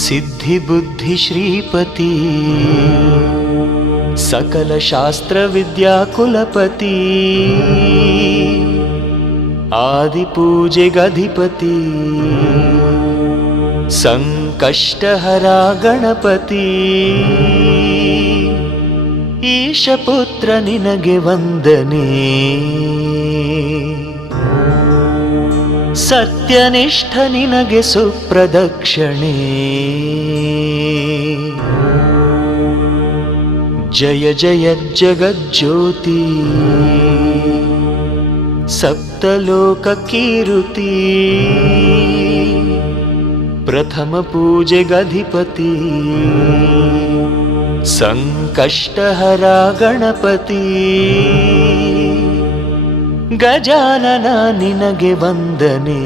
ಸಿದ್ಧಿ ಬುದ್ಧಿ ಶ್ರೀಪತಿ ಸಕಲ ಶಾಸ್ತ್ರ ವಿದ್ಯಾ ಕುಲಪತಿ ಆದಿ ಪೂಜೆಗಧಿಪತಿ ಸಂಕಷ್ಟಹರ ಗಣಪತಿ ಈಶಪುತ್ರ ನಿನಗೆ ವಂದನೆ ಸತ್ಯನಿಷ್ಠ ನಿನಗೆ ಸುಪ್ರದಕ್ಷಿಣೆ ಜಯ ಜಯ ಜಗಜ್ಯೋತಿ ಸಪ್ತಲೋಕ ಕೀರುತಿ ಪ್ರಥಮ ಪೂಜೆಗಧಿಪತಿ ಸಂಕಷ್ಟಹರ ಗಣಪತಿ ಗಜಾನನ ನಿನಗೆ ವಂದನೆ